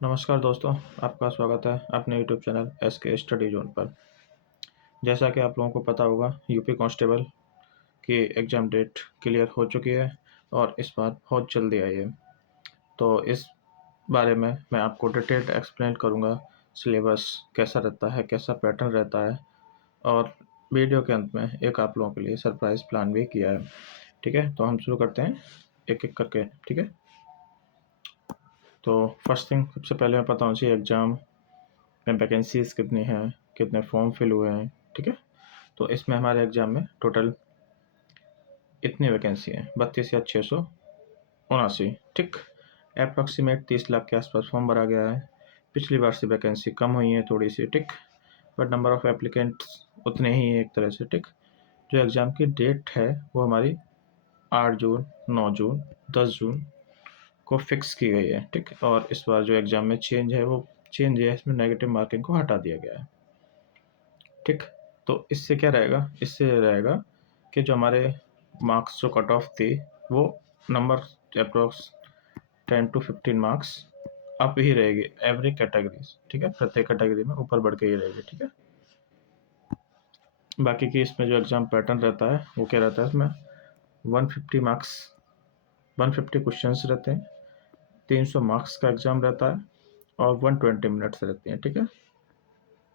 नमस्कार दोस्तों, आपका स्वागत है अपने YouTube channel SK study zone पर। जैसा कि आप लोगों को पता होगा, यूपी कांस्टेबल की एग्ज़ाम डेट क्लियर हो चुकी है और इस बार बहुत जल्दी आई है। तो इस बारे में मैं आपको डिटेल्ड एक्सप्लेन करूँगा, सिलेबस कैसा रहता है, कैसा पैटर्न रहता है, और वीडियो के अंत में एक आप लोगों के लिए सरप्राइज़ प्लान भी किया है। ठीक है, तो हम शुरू करते हैं एक-एक करके। ठीक है, तो फर्स्ट थिंग, सबसे पहले मैं बताऊँ जी एग्ज़ाम में वैकेंसीज़ कितनी हैं, कितने फॉर्म फिल हुए हैं। ठीक है, तो इसमें हमारे एग्ज़ाम में टोटल इतनी वैकेंसी हैं, 32,679। ठीक, अप्रॉक्सीमेट 30 लाख के आसपास फॉर्म भरा गया है। पिछली बार से वैकेंसी कम हुई है थोड़ी सी। ठीक, बट नंबर ऑफ़ एप्लीकेंट्स उतने ही हैं एक तरह से। ठीक, जो एग्ज़ाम की डेट है वो हमारी 8 जून, 9 जून, 10 जून को फिक्स की गई है। ठीक, और इस बार जो एग्ज़ाम में चेंज है वो चेंज है, इसमें नेगेटिव मार्किंग को हटा दिया गया है। ठीक, तो इससे क्या रहेगा, इससे रहेगा कि जो हमारे मार्क्स जो कट ऑफ थी वो number approx 10 to 15 marks up ही रहेगी एवरी कैटेगरीज। ठीक है, प्रत्येक कैटेगरी में ऊपर बढ़ के ही रहेगी। ठीक है, बाकी की इसमें जो एग्ज़ाम पैटर्न रहता है वो क्या रहता है, इसमें 150 मार्क्स 150 क्वेश्चंस रहते हैं, 300 मार्क्स का एग्ज़ाम रहता है और 120 मिनट्स रहती हैं। ठीक है,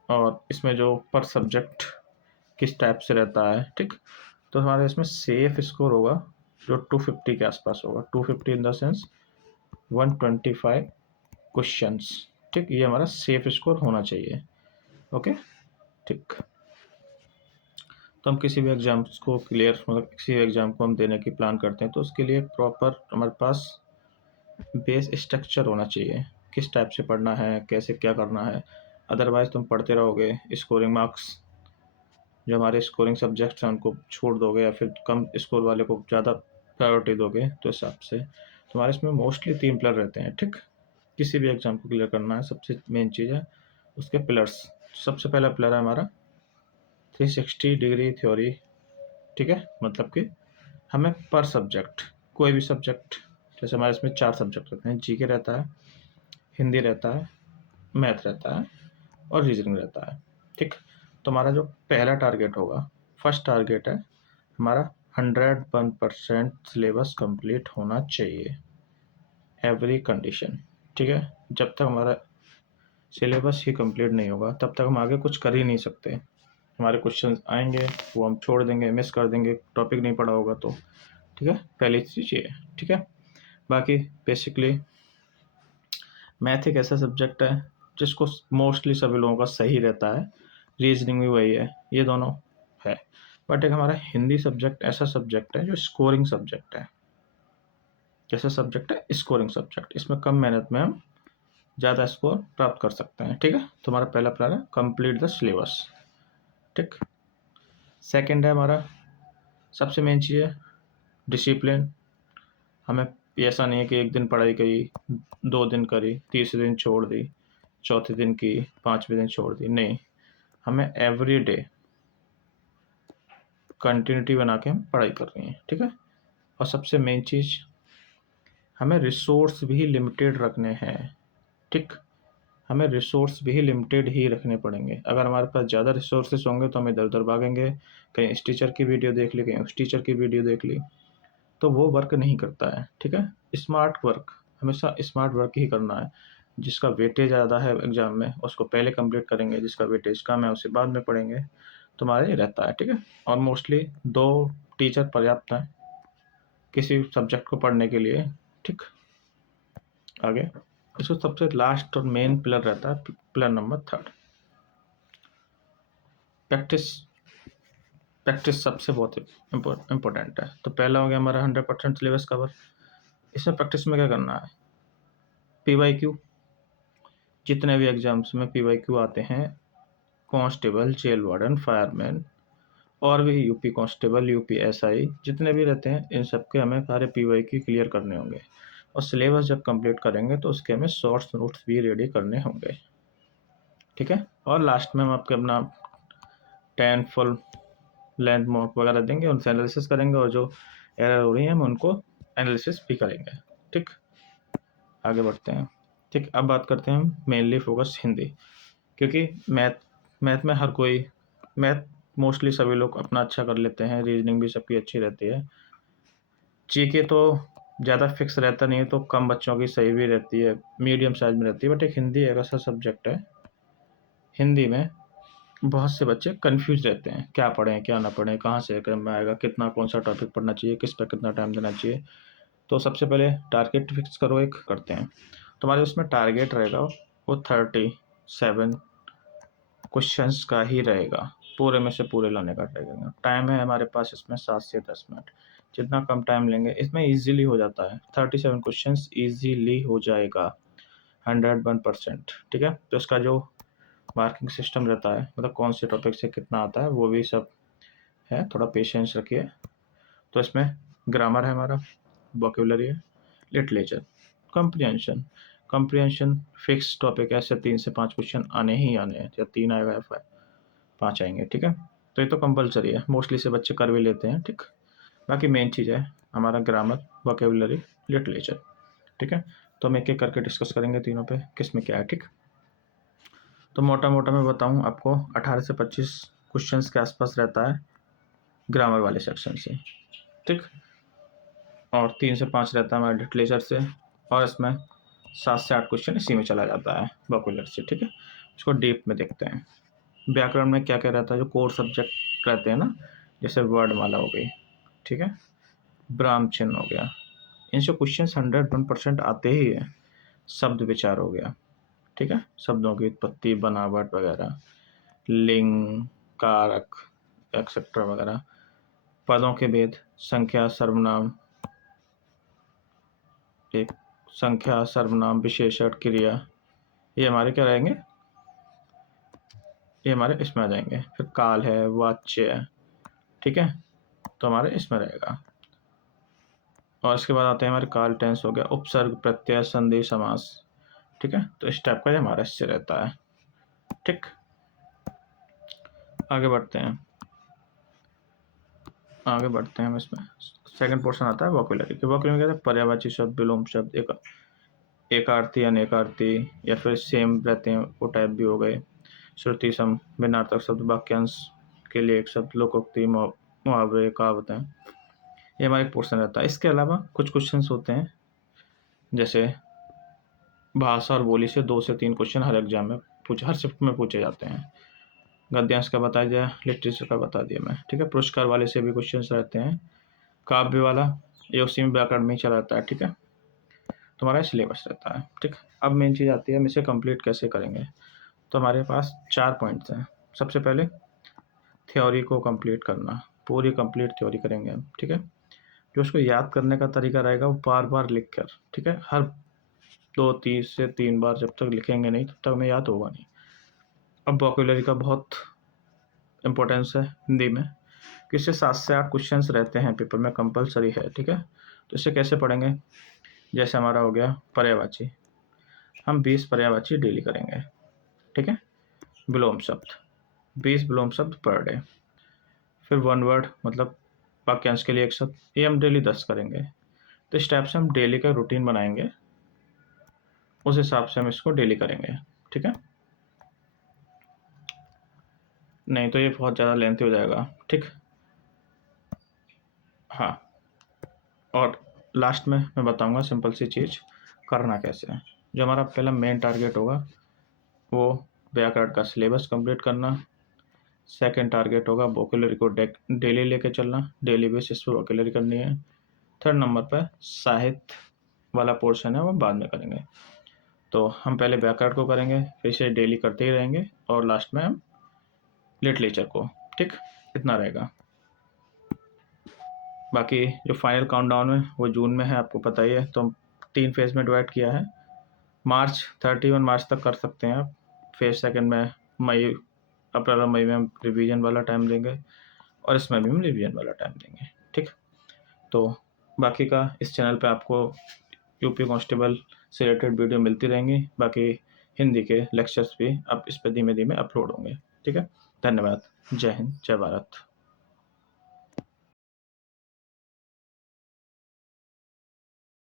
और इसमें जो पर सब्जेक्ट किस टाइप से रहता है, ठीक, तो हमारे इसमें सेफ स्कोर होगा जो 250 के आसपास होगा। 250 इन द सेंस 125 क्वेश्चंस। ठीक, ये हमारा सेफ स्कोर होना चाहिए। ओके, ठीक, तो हम किसी भी एग्ज़ाम्स को क्लियर, मतलब किसी भी एग्ज़ाम को हम देने की प्लान करते हैं तो उसके लिए प्रॉपर हमारे पास बेस स्ट्रक्चर होना चाहिए, किस टाइप से पढ़ना है, कैसे क्या करना है। अदरवाइज़ तुम पढ़ते रहोगे, स्कोरिंग मार्क्स जो हमारे स्कोरिंग सब्जेक्ट्स हैं उनको छोड़ दोगे या फिर कम स्कोर वाले को ज़्यादा प्रायोरिटी दोगे, तो हिसाब से तुम्हारे इसमें मोस्टली 3 पिलर रहते हैं। ठीक, किसी भी एग्ज़ाम को क्लियर करना है, सबसे मेन चीज़ है उसके पिलर्स। सबसे पहला पिलर है हमारा 360 डिग्री थ्योरी। ठीक है, मतलब कि हमें पर सब्जेक्ट, कोई भी सब्जेक्ट, जैसे हमारे इसमें 4 सब्जेक्ट रहते हैं, जीके रहता है, हिंदी रहता है, मैथ रहता है और रीजनिंग रहता है। ठीक, तो हमारा जो पहला टारगेट होगा, फर्स्ट टारगेट है हमारा 101% सिलेबस कंप्लीट होना चाहिए, एवरी कंडीशन। ठीक है, जब तक हमारा सिलेबस ही कंप्लीट नहीं होगा तब तक हम आगे कुछ कर ही नहीं सकते। हमारे क्वेश्चंस आएंगे वो हम छोड़ देंगे, मिस कर देंगे, टॉपिक नहीं पढ़ा होगा तो। ठीक है, पहली चीज़ ये। ठीक है, बाकी बेसिकली मैथ एक ऐसा सब्जेक्ट है जिसको मोस्टली सभी लोगों का सही रहता है, रीजनिंग भी वही है, ये दोनों है। बट एक हमारा हिंदी सब्जेक्ट ऐसा सब्जेक्ट है जो स्कोरिंग सब्जेक्ट है। कैसा सब्जेक्ट है? Scoring subject. इसमें कम मेहनत में हम ज़्यादा स्कोर प्राप्त कर सकते हैं। ठीक है, तो हमारा पहला प्लान है कंप्लीट द सिलेबस। ठीक, सेकंड है हमारा सबसे मेन चीज़ है डिसिप्लिन। हमें ऐसा नहीं है कि एक दिन पढ़ाई करी, 2 दिन करी, तीसरे दिन छोड़ दी, चौथे दिन की, 5वें दिन छोड़ दी, नहीं, हमें एवरी डे कंटिन्यूटी बना के हम पढ़ाई कर रही हैं। ठीक है, और सबसे मेन चीज़ हमें रिसोर्स भी लिमिटेड रखने हैं। ठीक, हमें रिसोर्स भी लिमिटेड ही रखने पड़ेंगे। अगर हमारे पास ज़्यादा रिसोर्सेज होंगे तो हम इधर उधर भागेंगे, कहीं इस टीचर की वीडियो देख ली, कहीं उस टीचर की वीडियो देख ली, तो वो वर्क नहीं करता है। ठीक है, स्मार्ट वर्क, हमेशा स्मार्ट वर्क ही करना है। जिसका वेटेज ज़्यादा है एग्ज़ाम में उसको पहले कंप्लीट करेंगे, जिसका वेटेज कम है उसे बाद में पढ़ेंगे, तुम्हारा ये रहता है। ठीक है, और मोस्टली 2 टीचर पर्याप्त हैं किसी सब्जेक्ट को पढ़ने के लिए। ठीक, आगे इसको सबसे लास्ट और मेन पिलर रहता है पिलर नंबर 3, प्रैक्टिस। प्रैक्टिस सबसे बहुत इम्पोर्टेंट है। तो पहला हो गया हमारा 100% सिलेबस कवर। इसमें प्रैक्टिस में क्या करना है, PYQ, जितने भी एग्जाम्स में PYQ आते हैं, कांस्टेबल, जेल वार्डन, फायरमैन और भी यूपी कांस्टेबल, यूपी SI जितने भी रहते हैं, इन सब के हमें सारे PYQ क्लियर करने होंगे। और सिलेबस जब कंप्लीट करेंगे तो उसके हमें शॉर्ट्स नोट्स भी रेडी करने होंगे। ठीक है, और लास्ट में हम आपके अपना 10 फुल लेंथ मॉक वगैरह देंगे, उनसे एनालिसिस करेंगे और जो एरर हो रही है हम उनको एनालिसिस भी करेंगे। ठीक, आगे बढ़ते हैं। ठीक, अब बात करते हैं हम मेनली फोकस हिंदी, क्योंकि मैथ में हर कोई मैथ मोस्टली सभी लोग अपना अच्छा कर लेते हैं, रीजनिंग भी सबकी अच्छी रहती है। जीके तो ज़्यादा फिक्स रहता नहीं है, तो कम बच्चों की सही भी रहती है, मीडियम साइज में रहती है। बट एक हिंदी एक ऐसा सब्जेक्ट है, हिंदी में बहुत से बच्चे कंफ्यूज रहते हैं, क्या पढ़ें क्या ना पढ़ें, कहाँ से क्रम में आएगा, कितना कौन सा टॉपिक पढ़ना चाहिए, किस पर कितना टाइम देना चाहिए। तो सबसे पहले टारगेट फिक्स करो, एक करते हैं। तुम्हारे उसमें टारगेट रहेगा वो 37 क्वेश्चंस का ही रहेगा, पूरे में से पूरे लाने का रहेगा। टाइम है हमारे पास इसमें 7 से 10 मिनट, जितना कम टाइम लेंगे इसमें इजीली हो जाता है। 37 क्वेश्चंस इजीली हो जाएगा 101%। ठीक है, तो इसका जो मार्किंग सिस्टम रहता है, मतलब कौन से टॉपिक से कितना आता है, वो भी सब है, थोड़ा पेशेंस रखिए। तो इसमें ग्रामर है हमारा, वोकैबुलरी है, लिटरेचर, कंप्रिहेंशन फिक्स टॉपिक है, ऐसे 3 से 5 क्वेश्चन आने ही आने हैं, या 3 आएगा या 5 आएंगे। ठीक है, तो ये तो कंपलसरी है, मोस्टली से बच्चे कर भी लेते हैं। ठीक, बाकी मेन चीज़ है हमारा ग्रामर, वोकैबुलरी, लिटरेचर। ठीक है, तो हम एक एक करके डिस्कस करेंगे तीनों पे किस में क्या है। ठीक, तो मोटा मोटा मैं बताऊं आपको, 18 से 25 क्वेश्चंस के आसपास रहता है ग्रामर वाले सेक्शन से। ठीक, और 3 से 5 रहता है हमारा लिटरेचर से, और इसमें 7 से 8 क्वेश्चन इसी में चला जाता है वोकैबुलरी से। ठीक है, इसको डीप में देखते हैं। व्याकरण में क्या क्या रहता है, जो कोर सब्जेक्ट रहते हैं ना, जैसे वर्णमाला हो गई, ठीक है, ब्राह्म चिन्ह हो गया, इनसे क्वेश्चन 101% आते ही है। शब्द विचार हो गया, ठीक है, शब्दों की उत्पत्ति, बनावट वगैरह, लिंग, कारक, एक्सेट्रा वगैरह, पदों के भेद, संख्या, सर्वनाम, एक संख्या, सर्वनाम, विशेषण, क्रिया, ये हमारे क्या रहेंगे, ये हमारे इसमें आ जाएंगे। फिर काल है, वाच्य है, ठीक है, तो हमारे इसमें रहेगा। और इसके बाद आते हैं हमारे काल टेंस हो गया, उपसर्ग, प्रत्यय, संधि, समास। ठीक है, तो इस टाइप का हमारा इससे रहता है। ठीक, आगे बढ़ते हैं हम इसमें। सेकंड पोर्शन आता है वोकैबुलरी के। वोकैबुलरी में कहते हैं पर्यायवाची शब्द, विलोम शब्द, एकार्थी, अनेकार्थी, या फिर सेम रहते हैं वो टाइप भी हो गए। श्रुति सम, भिन्नार्थक शब्द, वाक्यांश के लिए एक शब्द, लोकोक्ति, मुहावरे, कहावतें, ये हमारा एक पोर्शन रहता है। इसके अलावा कुछ क्वेश्चंस होते हैं, जैसे भाषा और बोली से 2 से 3 क्वेश्चन हर एग्जाम में हर शिफ्ट में पूछे जाते हैं। गद्यांश का बता दिया, लिटरेचर का बता दिया मैं। ठीक है, पुरस्कार वाले से भी क्वेश्चंस रहते हैं, काव्य वाला ये उसी में व्याकरण में ही चला जाता है। ठीक है, तुम्हारा सिलेबस रहता है। ठीक, अब मेन चीज़ आती है, हम इसे कंप्लीट कैसे करेंगे। तो हमारे पास 4 पॉइंट्स हैं। सबसे पहले थ्योरी को कंप्लीट करना, पूरी कंप्लीट थ्योरी करेंगे हम। ठीक है, जो उसको याद करने का तरीका रहेगा वो बार बार लिख कर, ठीक है, हर 2 से 3 बार जब तक लिखेंगे नहीं तब तक हमें याद होगा नहीं। अब वोकैबुलरी का बहुत इम्पोर्टेंस है हिंदी में, कि इससे 7 से 8 क्वेश्चंस रहते हैं पेपर में, कंपलसरी है। ठीक है, तो इसे कैसे पढ़ेंगे, जैसे हमारा हो गया पर्यायवाची, हम 20 पर्यायवाची डेली करेंगे। ठीक है, विलोम शब्द 20 विलोम शब्द पर डे। फिर 1 वर्ड मतलब वाक्यांश के लिए 1 शब्द, ये हम डेली 10 करेंगे। तो इस टाइप से हम डेली का रूटीन बनाएंगे, उस हिसाब से हम इसको डेली करेंगे। ठीक है, नहीं तो ये बहुत ज़्यादा लेंथी हो जाएगा। ठीक, हाँ, और लास्ट में मैं बताऊंगा सिंपल सी चीज़ करना कैसे है। जो हमारा पहला मेन टारगेट होगा वो व्याकरण का सिलेबस कंप्लीट करना। सेकंड टारगेट होगा वोकैबुलरी को डेली लेके चलना, डेली बेसिस पे वोकैबुलरी करनी है। थर्ड नंबर पर साहित्य वाला पोर्शन है वो बाद में करेंगे। तो हम पहले व्याकरण को करेंगे, फिर इसे डेली करते ही रहेंगे, और लास्ट में हम लिटरेचर को। ठीक, इतना रहेगा। बाकी जो फाइनल काउंटडाउन है वो जून में है, आपको पता ही है। तो हम 3 फेज़ में डिवाइड किया है। 31 मार्च तक कर सकते हैं आप। फेज़ सेकंड में अप्रैल और मई में हम रिवीजन वाला टाइम देंगे, और इसमें भी हम रिवीजन वाला टाइम देंगे। ठीक, तो बाकी का इस चैनल पे आपको यूपी कांस्टेबल से रिलेटेड वीडियो मिलती रहेंगी। बाकी हिंदी के लेक्चर्स भी अब इस पर धीमे धीमे अपलोड होंगे। ठीक है, धन्यवाद। जय हिंद, जय भारत।